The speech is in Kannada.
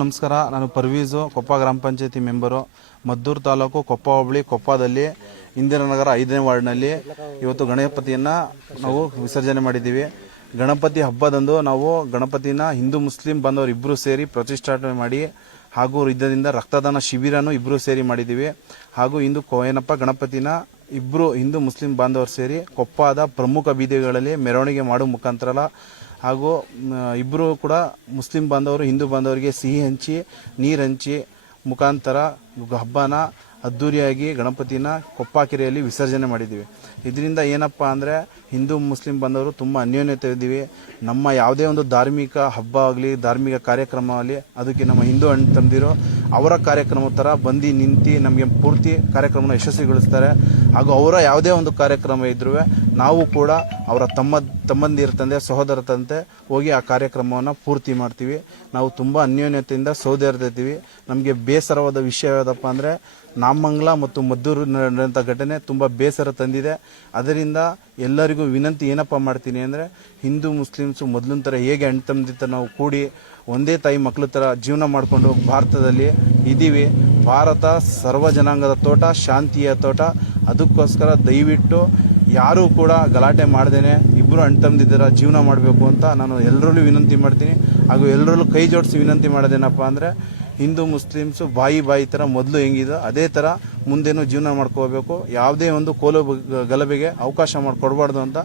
ನಮಸ್ಕಾರ. ನಾನು ಪರ್ವೀಜು, ಕೊಪ್ಪ ಗ್ರಾಮ ಪಂಚಾಯತಿ ಮೆಂಬರು, ಮದ್ದೂರು ತಾಲೂಕು, ಕೊಪ್ಪ ಹೋಬಳಿ, ಕೊಪ್ಪದಲ್ಲಿ ಇಂದಿರಾನಗರ 5ನೇ ವಾರ್ಡ್ನಲ್ಲಿ ಇವತ್ತು ಗಣಪತಿಯನ್ನು ನಾವು ವಿಸರ್ಜನೆ ಮಾಡಿದ್ದೀವಿ. ಗಣಪತಿ ಹಬ್ಬದಂದು ನಾವು ಗಣಪತಿನ ಹಿಂದೂ ಮುಸ್ಲಿಂ ಬಾಂಧವರು ಇಬ್ಬರು ಸೇರಿ ಪ್ರತಿಷ್ಠಾಪನೆ ಮಾಡಿ ಹಾಗೂ ಇದರಿಂದ ರಕ್ತದಾನ ಶಿಬಿರನೂ ಇಬ್ಬರು ಸೇರಿ ಮಾಡಿದ್ದೀವಿ. ಹಾಗೂ ಇಂದು ಏನಪ್ಪ ಗಣಪತಿನ ಇಬ್ಬರು ಹಿಂದೂ ಮುಸ್ಲಿಂ ಬಾಂಧವರು ಸೇರಿ ಕೊಪ್ಪದ ಪ್ರಮುಖ ಬೀದಿಗಳಲ್ಲಿ ಮೆರವಣಿಗೆ ಮಾಡುವ ಮುಖಾಂತರ ಹಾಗೂ ಇಬ್ಬರು ಕೂಡ ಮುಸ್ಲಿಂ ಬಾಂಧವರು ಹಿಂದೂ ಬಾಂಧವರಿಗೆ ಸಿಹಿ ಹಂಚಿ ನೀರು ಹಂಚಿ ಮುಖಾಂತರ ಹಬ್ಬನ ಅದ್ದೂರಿಯಾಗಿ ಗಣಪತಿನ ಕೊಪ್ಪ ಕೆರೆಯಲ್ಲಿ ವಿಸರ್ಜನೆ ಮಾಡಿದ್ದೀವಿ. ಇದರಿಂದ ಏನಪ್ಪ ಅಂದರೆ ಹಿಂದೂ ಮುಸ್ಲಿಂ ಬಾಂಧವರು ತುಂಬ ಅನ್ಯೋನ್ಯತೆ ಇದ್ದೀವಿ. ನಮ್ಮ ಯಾವುದೇ ಒಂದು ಧಾರ್ಮಿಕ ಹಬ್ಬ ಆಗಲಿ ಧಾರ್ಮಿಕ ಕಾರ್ಯಕ್ರಮ ಆಗಲಿ ಅದಕ್ಕೆ ನಮ್ಮ ಹಿಂದೂ ಅಣ್ಣ ತಮ್ಮದಿರು ಅವರ ಕಾರ್ಯಕ್ರಮ ಥರ ಬಂದು ನಿಂತು ನಮಗೆ ಪೂರ್ತಿ ಕಾರ್ಯಕ್ರಮನ ಯಶಸ್ವಿಗೊಳಿಸ್ತಾರೆ. ಹಾಗೂ ಅವರ ಯಾವುದೇ ಒಂದು ಕಾರ್ಯಕ್ರಮ ಇದ್ರೂ ನಾವು ಕೂಡ ಅವರ ತಮ್ಮಂದಿರ ತಂದೆ ಸಹೋದರ ತಂದೆ ಹೋಗಿ ಆ ಕಾರ್ಯಕ್ರಮವನ್ನು ಪೂರ್ತಿ ಮಾಡ್ತೀವಿ. ನಾವು ತುಂಬ ಅನ್ಯೋನ್ಯತೆಯಿಂದ ಸಹೋದರರಿದ್ದೀವಿ. ನಮಗೆ ಬೇಸರವಾದ ವಿಷಯ ಯಾವುದಪ್ಪ ಅಂದರೆ ನಾಮಂಗಲ ಮತ್ತು ಮದ್ದೂರು ನಡೆದಂಥ ಘಟನೆ ತುಂಬ ಬೇಸರ ತಂದಿದೆ. ಅದರಿಂದ ಎಲ್ಲರಿಗೂ ವಿನಂತಿ ಏನಪ್ಪ ಮಾಡ್ತೀನಿ ಅಂದರೆ ಹಿಂದೂ ಮುಸ್ಲಿಮ್ಸು ಮೊದಲಿನ ಥರ ಹೇಗೆ ಅಣ್ಣ ತಮ್ಮದಿತ್ತ ನಾವು ಕೂಡಿ ಒಂದೇ ತಾಯಿ ಮಕ್ಕಳ ಥರ ಜೀವನ ಮಾಡಿಕೊಂಡು ಭಾರತದಲ್ಲಿ ಇದ್ದೀವಿ. ಭಾರತ ಸರ್ವ ಜನಾಂಗದ ತೋಟ, ಶಾಂತಿಯ ತೋಟ. ಅದಕ್ಕೋಸ್ಕರ ದಯವಿಟ್ಟು ಯಾರೂ ಕೂಡ ಗಲಾಟೆ ಮಾಡ್ದೇನೆ ಇಬ್ಬರು ಅಣ್ಣ ತಮ್ಮದಿದ್ದರ ಜೀವನ ಮಾಡಬೇಕು ಅಂತ ನಾನು ಎಲ್ಲರಲ್ಲೂ ವಿನಂತಿ ಮಾಡ್ತೀನಿ. ಹಾಗೂ ಎಲ್ಲರಲ್ಲೂ ಕೈ ಜೋಡಿಸಿ ವಿನಂತಿ ಮಾಡೋದೇನಪ್ಪ ಅಂದರೆ ಹಿಂದೂ ಮುಸ್ಲಿಮ್ಸು ಬಾಯಿ ಥರ ಮೊದಲು ಹೆಂಗಿದೋ ಅದೇ ಥರ ಮುಂದೇನೂ ಜೀವನ ಮಾಡ್ಕೋಬೇಕು. ಯಾವುದೇ ಒಂದು ಕೋಲು ಗಲಭೆಗೆ ಅವಕಾಶ ಮಾಡಿಕೊಡ್ಬಾರ್ದು ಅಂತ